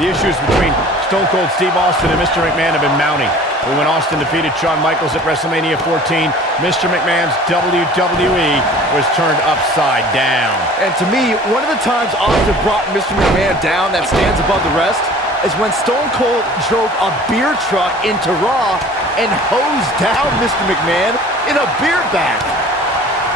The issues between Stone Cold Steve Austin and Mr. McMahon have been mounting. But when Austin defeated Shawn Michaels at WrestleMania 14, Mr. McMahon's WWE was turned upside down. And to me, one of the times Austin brought Mr. McMahon down that stands above the rest is when Stone Cold drove a beer truck into Raw and hosed down Mr. McMahon in a beer bath.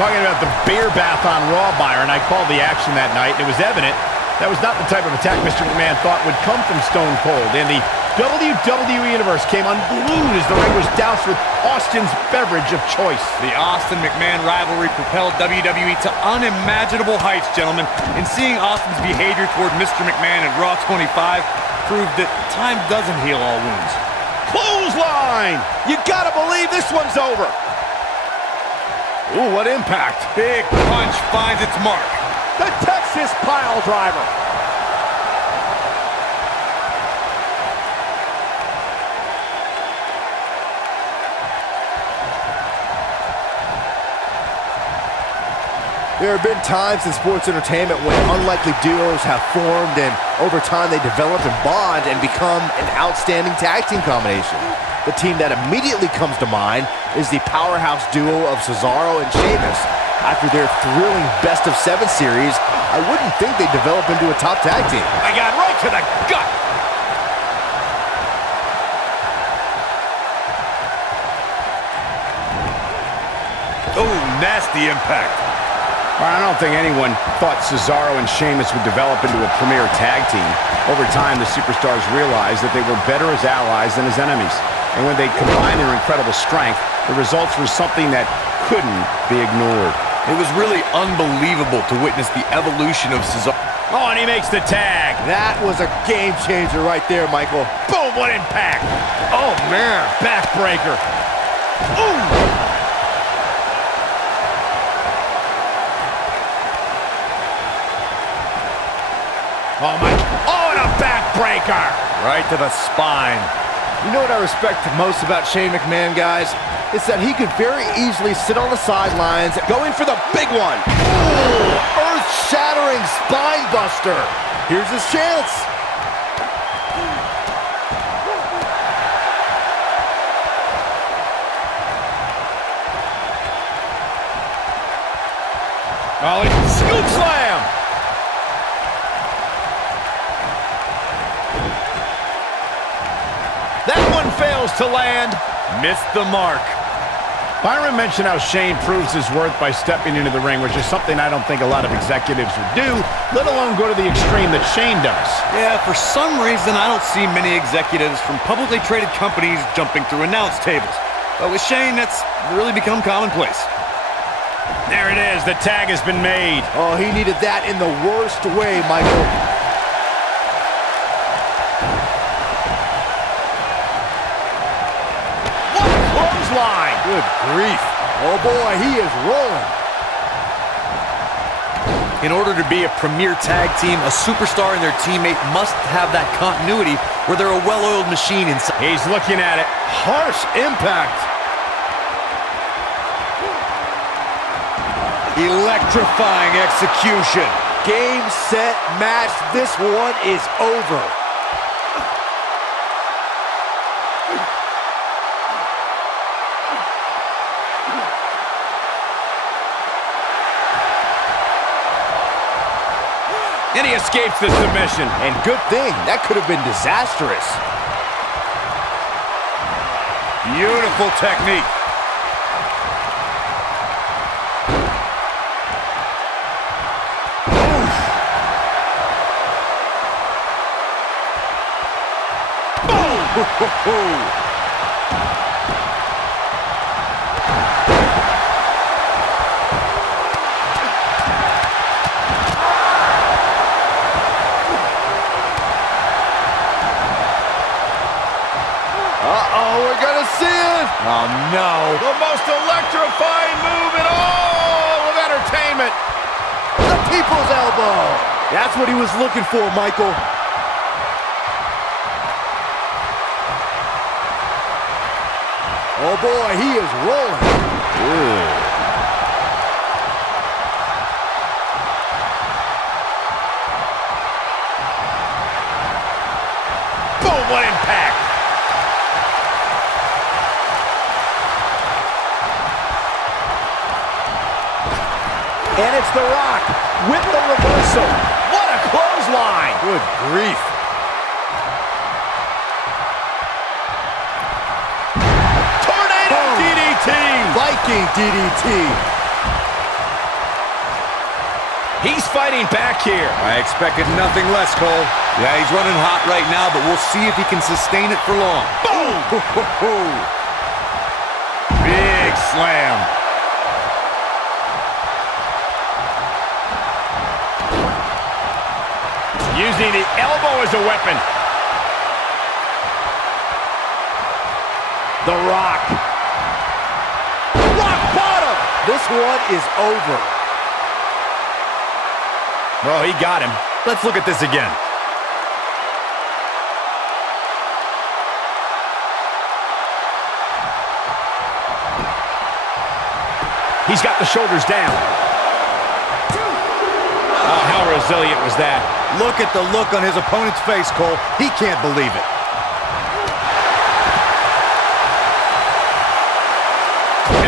Talking about the beer bath on Raw, Byron, I called the action that night, and it was evident that was not the type of attack Mr. McMahon thought would come from Stone Cold, and the WWE Universe came unglued as the ring was doused with Austin's beverage of choice. The Austin-McMahon rivalry propelled WWE to unimaginable heights, gentlemen, and seeing Austin's behavior toward Mr. McMahon at Raw 25 proved that time doesn't heal all wounds. Clothesline! You gotta believe this one's over. Ooh, what impact. Big punch finds its mark. The Texas pile driver. There have been times in sports entertainment when unlikely duos have formed and over time they develop and bond and become an outstanding tag team combination. The team that immediately comes to mind is the powerhouse duo of Cesaro and Sheamus. After their thrilling best-of-7 series, I wouldn't think they'd develop into a top tag team. I got right to the gut. Oh, nasty impact. I don't think anyone thought Cesaro and Sheamus would develop into a premier tag team. Over time, the superstars realized that they were better as allies than as enemies. And when they combined their incredible strength, the results were something that couldn't be ignored. It was really unbelievable to witness the evolution of Cesaro. Oh, and he makes the tag. That was a game changer right there, Michael. Boom, what impact. Oh, man, backbreaker. Ooh. Oh, my. Oh, and a backbreaker. Right to the spine. You know what I respect most about Shane McMahon, guys? It's that he could very easily sit on the sidelines, going for the big one. Ooh, earth-shattering spine buster. Here's his chance. Oh, scoop slam. That one fails to land. Missed the mark. Byron mentioned how Shane proves his worth by stepping into the ring, which is something I don't think a lot of executives would do, let alone go to the extreme that Shane does. Yeah, for some reason, I don't see many executives from publicly traded companies jumping through announce tables. But with Shane, that's really become commonplace. There it is. The tag has been made. Oh, he needed that in the worst way, Michael. Line. Good grief. Oh boy, he is rolling. In order to be a premier tag team, a superstar and their teammate must have that continuity where they're a well-oiled machine inside. He's looking at it. Harsh impact. Electrifying execution. Game, set, match. This one is over. And he escapes the submission. And good thing, that could have been disastrous. Beautiful technique. Boom! We're gonna see it! Oh, no. The most electrifying move in all of entertainment. The people's elbow. That's what he was looking for, Michael. Oh boy, he is rolling. Ooh. what impact! And it's The Rock with the reversal. What a clothesline! Good grief. Tornado DDT! Viking DDT. He's fighting back here. I expected nothing less, Cole. Yeah, he's running hot right now, but we'll see if he can sustain it for long. Boom! Big slam. Using the elbow as a weapon. The Rock. Rock bottom! This one is over. Oh, he got him. Let's look at this again. He's got the shoulders down. Oh, how resilient was that? Look at the look on his opponent's face, Cole. He can't believe it.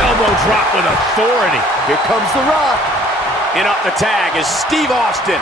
Elbow drop with authority. Here comes The Rock. In up the tag is Steve Austin.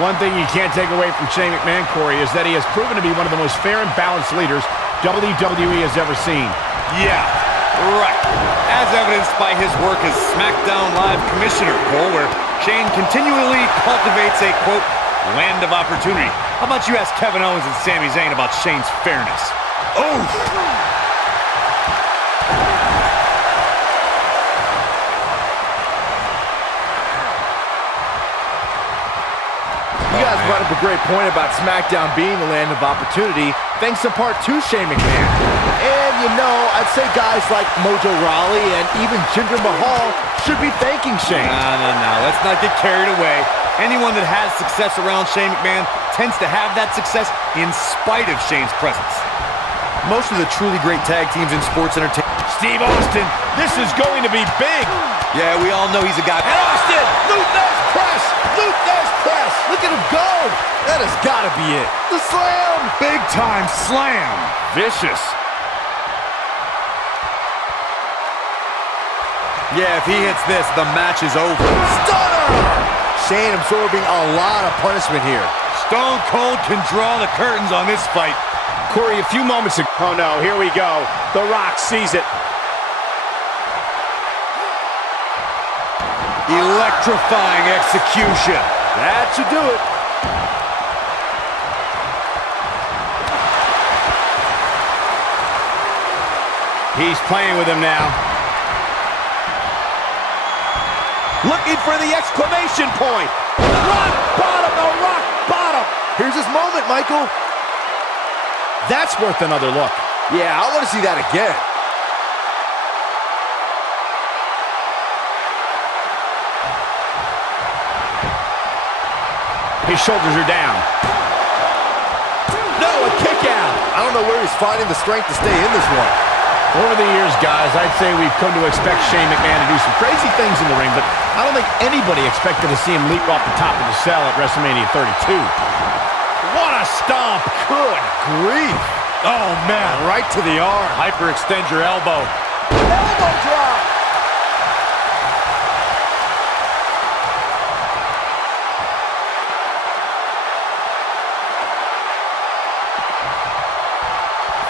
One thing you can't take away from Shane McMahon, Corey, is that he has proven to be one of the most fair and balanced leaders WWE has ever seen. Yeah, right. As evidenced by his work as SmackDown Live Commissioner, Cole, where Shane continually cultivates a, quote, land of opportunity. How about you ask Kevin Owens and Sami Zayn about Shane's fairness? Oh! You guys brought up a great point about SmackDown being the land of opportunity, thanks in part to Shane McMahon. And, you know, I'd say guys like Mojo Rawley and even Jinder Mahal should be thanking Shane. No. Let's not get carried away. Anyone that has success around Shane McMahon tends to have that success in spite of Shane's presence. Most of the truly great tag teams in sports entertainment. Steve Austin, this is going to be big. Yeah, we all know he's a guy. And Austin, Luthez press, Luthez press. Look at him go! That has got to be it. The slam! Big time slam. Vicious. Yeah, if he hits this, the match is over. Stunner! Shane absorbing a lot of punishment here. Stone Cold can draw the curtains on this fight. Corey, a few moments ago. Oh no, here we go. The Rock sees it. Electrifying execution. That should do it. He's playing with him now. Looking for the exclamation point. Rock bottom, the Rock bottom. Here's his moment, Michael. That's worth another look. Yeah, I want to see that again. His shoulders are down. No, a kick out. I don't know where he's finding the strength to stay in this one. Over the years, guys, I'd say we've come to expect Shane McMahon to do some crazy things in the ring, but I don't think anybody expected to see him leap off the top of the cell at WrestleMania 32. What a stomp. Good grief. Oh, man. Right to the arm. Hyperextend your elbow. Elbow drop.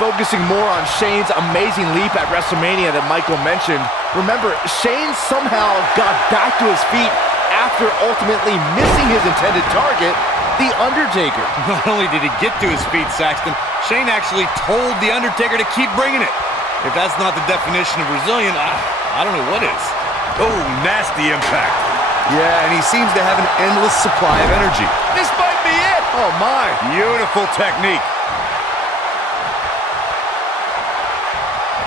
Focusing more on Shane's amazing leap at WrestleMania that Michael mentioned. Remember, Shane somehow got back to his feet after ultimately missing his intended target, The Undertaker. Not only did he get to his feet, Saxton, Shane actually told The Undertaker to keep bringing it. If that's not the definition of resilient, I don't know what is. Oh, nasty impact. Yeah, and he seems to have an endless supply of energy. This might be it. Oh, my. Beautiful technique.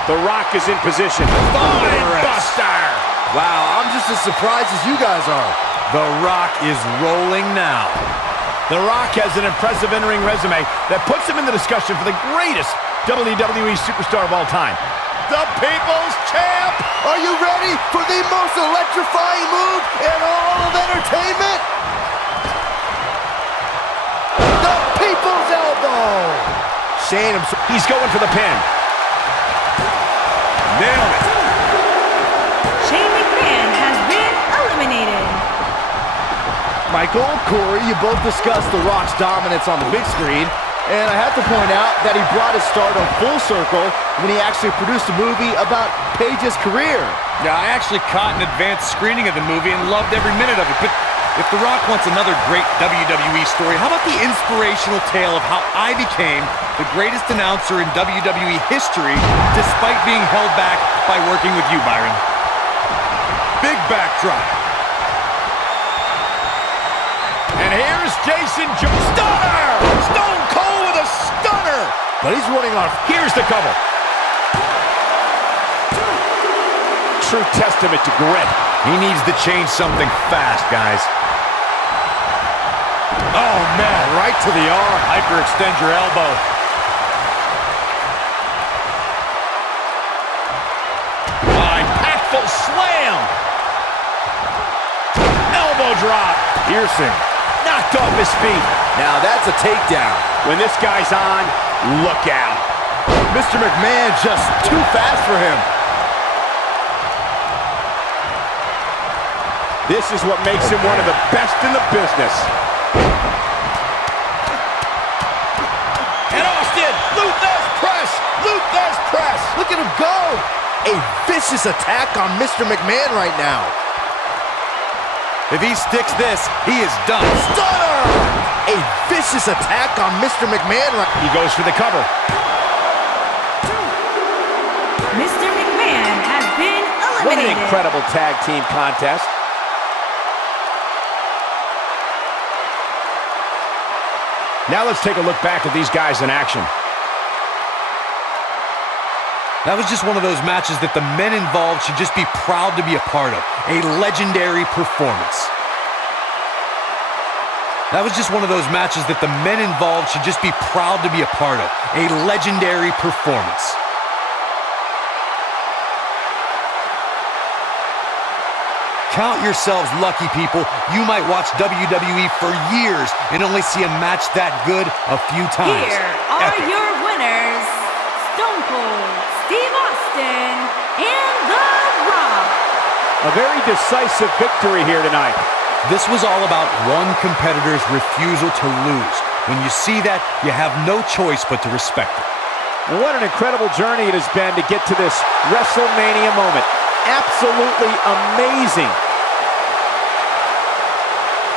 The Rock is in position. Fine buster. Wow, I'm just as surprised as you guys are. The Rock is rolling now. The Rock has an impressive in-ring resume that puts him in the discussion for the greatest WWE superstar of all time. The People's Champ! Are you ready for the most electrifying move in all of entertainment? The People's Elbow! Shane, he's going for the pin. Nailed it. Shane McMahon has been eliminated. Michael, Corey, you both discussed The Rock's dominance on the big screen, and I have to point out that he brought his stardom full circle when he actually produced a movie about Paige's career. Yeah, I actually caught an advanced screening of the movie and loved every minute of it. But if The Rock wants another great WWE story, how about the inspirational tale of how I became the greatest announcer in WWE history despite being held back by working with you, Byron? Big backdrop. And here's Jason Jones. Stunner! Stone Cold with a stunner! But he's running off. Here's the cover. True testament to grit. He needs to change something fast, guys. Oh, man, right to the arm. Hyperextend your elbow. Impactful slam. Elbow drop. Piercing. Knocked off his feet. Now that's a takedown. When this guy's on, look out. Mr. McMahon just too fast for him. This is what makes him one of the best in the business. And Austin, Luther's press. Luther's press. Look at him go. A vicious attack on Mr. McMahon right now. If he sticks this, he is done. Stunner! A vicious attack on Mr. McMahon. He goes for the cover. Mr. McMahon has been What an eliminated. incredible tag team contest. Now let's take a look back at these guys in action. That was just one of those matches that the men involved should just be proud to be a part of. A legendary performance. That was just one of those matches that the men involved should just be proud to be a part of. A legendary performance. Count yourselves lucky, people. You might watch WWE for years and only see a match that good a few times. Here are Epic. your winners, Stone Cold Steve Austin and The Rock. A very decisive victory here tonight. This was all about one competitor's refusal to lose. When you see that, you have no choice but to respect it. And what an incredible journey it has been to get to this WrestleMania moment. Absolutely amazing.